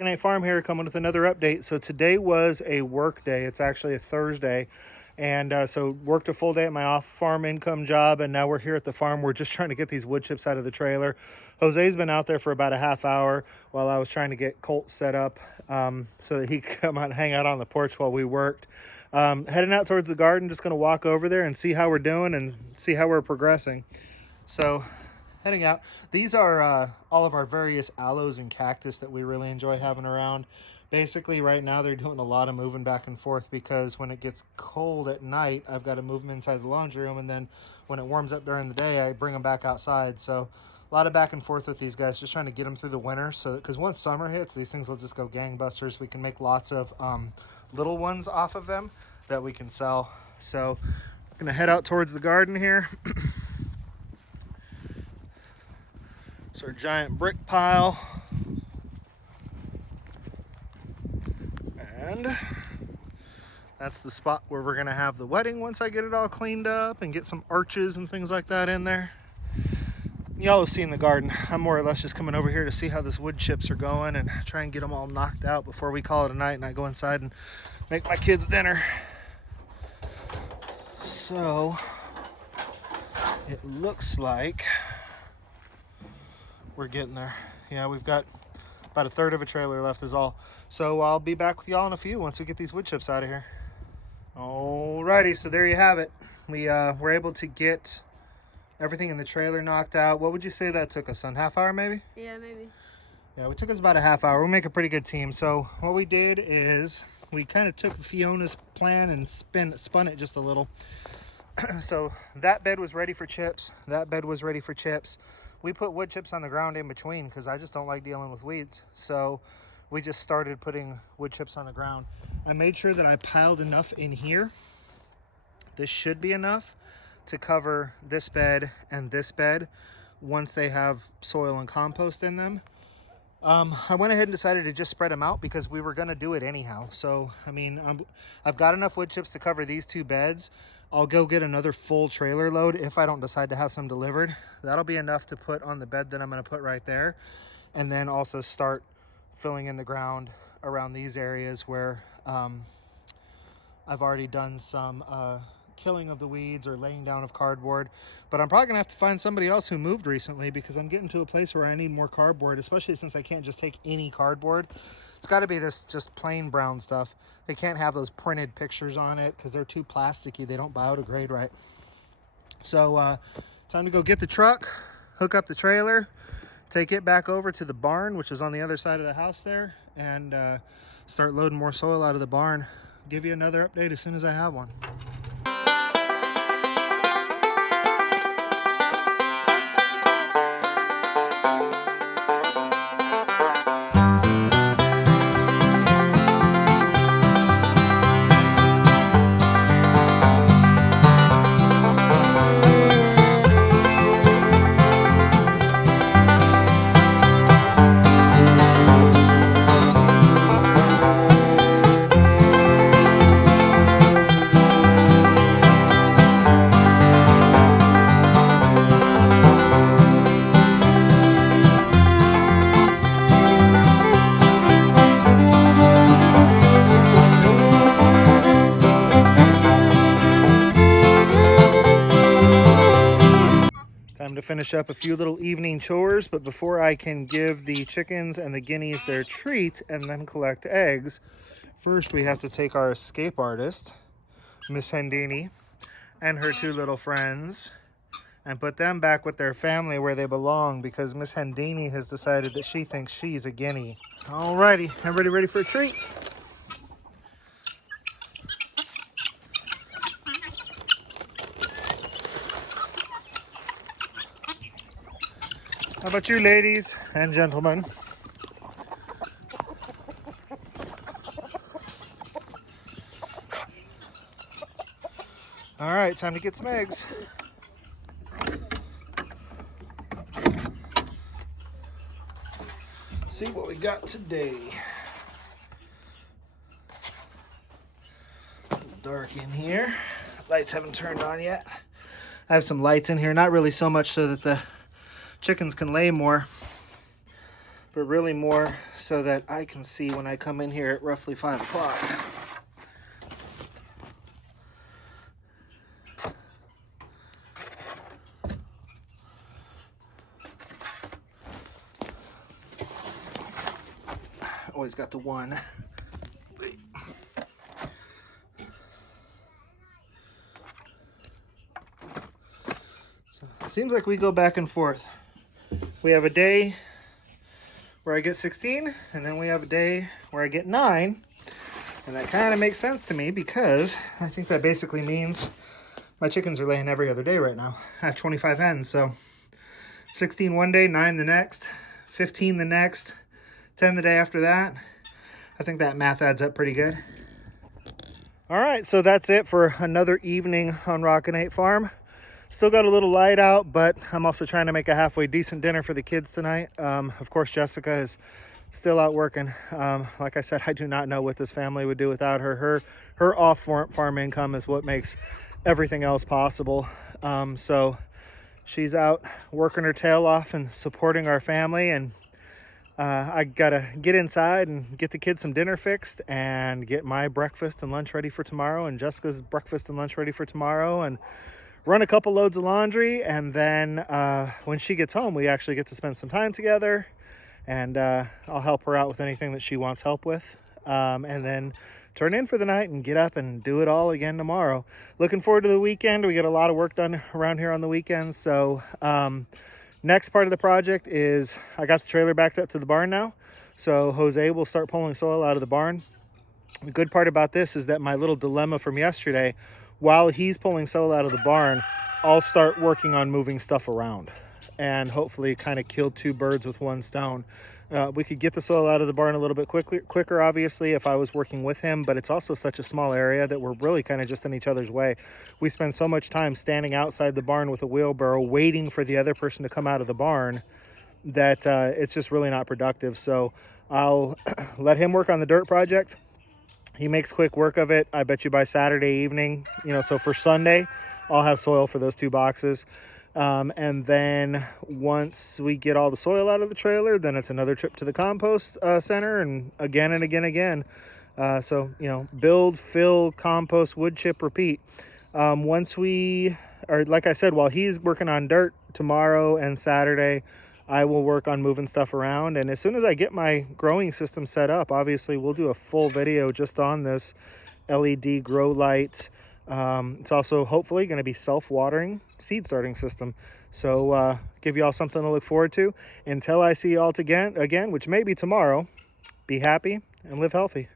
Farm here, coming with another update. So today was a work day. It's actually a Thursday, and so worked a full day at my off-farm income job, and now we're here at the farm. We're just trying to get these wood chips out of the trailer. Jose's been out there for about a half hour while I was trying to get Colt set up so that he could come out and hang out on the porch while we worked. Heading out towards the garden, just going to walk over there and see how we're doing and see how we're progressing. So heading out. These are all of our various aloes and cactus that we really enjoy having around. Basically, right now they're doing a lot of moving back and forth because when it gets cold at night, I've got to move them inside the laundry room, and then when it warms up during the day, I bring them back outside. So a lot of back and forth with these guys, just trying to get them through the winter. So because once summer hits, these things will just go gangbusters. We can make lots of little ones off of them that we can sell. So I'm gonna head out towards the garden here. It's our giant brick pile, and that's the spot where we're gonna have the wedding once I get it all cleaned up and get some arches and things like that in there. Y'all have seen the garden. I'm more or less just coming over here to see how this wood chips are going and try and get them all knocked out before we call it a night and I go inside and make my kids dinner. So it looks like we're getting there. Yeah, we've got about a third of a trailer left is all. So I'll be back with y'all in a few once we get these wood chips out of here. Alrighty, so there you have it. We were able to get everything in the trailer knocked out. What would you say that took us, son? Half hour maybe? Yeah, maybe. Yeah, it took us about a half hour. We'll make a pretty good team. So what we did is we kind of took Fiona's plan and spun it just a little. So that bed was ready for chips. That bed was ready for chips. We put wood chips on the ground in between because I just don't like dealing with weeds. So we just started putting wood chips on the ground. I made sure that I piled enough in here. This should be enough to cover this bed and this bed once they have soil and compost in them. I went ahead and decided to just spread them out because we were going to do it anyhow. So, I mean, I've got enough wood chips to cover these two beds. I'll go get another full trailer load if I don't decide to have some delivered. That'll be enough to put on the bed that I'm going to put right there. And then also start filling in the ground around these areas where I've already done some killing of the weeds or laying down of cardboard. But I'm probably gonna have to find somebody else who moved recently because I'm getting to a place where I need more cardboard, especially since I can't just take any cardboard. It's got to be this just plain brown stuff. They can't have those printed pictures on it because they're too plasticky. They don't biodegrade right. So time to go get the truck, hook up the trailer, take it back over to the barn, which is on the other side of the house there, and start loading more soil out of the barn. Give you another update as soon as I have one. Time to finish up a few little evening chores, but before I can give the chickens and the guineas their treat and then collect eggs, first we have to take our escape artist, Miss Hendini, and her two little friends and put them back with their family where they belong because Miss Hendini has decided that she thinks she's a guinea. Alrighty, everybody ready for a treat? How about you, ladies and gentlemen? All right, time to get some eggs. See what we got today. A little dark in here. Lights haven't turned on yet. I have some lights in here, not really so much so that the chickens can lay more, but really more so that I can see when I come in here at roughly 5 o'clock. Always got the one. So it seems like we go back and forth. We have a day where I get 16, and then we have a day where I get 9. And that kind of makes sense to me because I think that basically means my chickens are laying every other day right now. I have 25 hens, so 16 one day, 9 the next, 15 the next, 10 the day after that. I think that math adds up pretty good. All right, so that's it for another evening on Rockin Farm. Still got a little light out, but I'm also trying to make a halfway decent dinner for the kids tonight. Of course, Jessica is still out working. Like I said, I do not know what this family would do without her. Her off-farm income is what makes everything else possible. So she's out working her tail off and supporting our family, and I gotta get inside and get the kids some dinner fixed and get my breakfast and lunch ready for tomorrow, and Jessica's breakfast and lunch ready for tomorrow, and run a couple loads of laundry. And then when she gets home, we actually get to spend some time together, and I'll help her out with anything that she wants help with, and then turn in for the night and get up and do it all again tomorrow. Looking forward to the weekend. We get a lot of work done around here on the weekends. So next part of the project is I got the trailer backed up to the barn now, so Jose will start pulling soil out of the barn. The good part about this is that my little dilemma from yesterday, while he's pulling soil out of the barn, I'll start working on moving stuff around and hopefully kind of kill two birds with one stone. We could get the soil out of the barn a little bit quicker, obviously, if I was working with him, but it's also such a small area that we're really kind of just in each other's way. We spend so much time standing outside the barn with a wheelbarrow waiting for the other person to come out of the barn that it's just really not productive. So I'll let him work on the dirt project. He makes quick work of it. I bet you by Saturday evening, so for Sunday, I'll have soil for those 2 boxes. And then once we get all the soil out of the trailer, then it's another trip to the compost center, and again. So, build, fill, compost, wood chip, repeat. Like I said, while he's working on dirt tomorrow and Saturday, I will work on moving stuff around. And as soon as I get my growing system set up, obviously we'll do a full video just on this LED grow light. It's also hopefully going to be self-watering seed starting system. So give you all something to look forward to. Until I see you all again, which may be tomorrow, be happy and live healthy.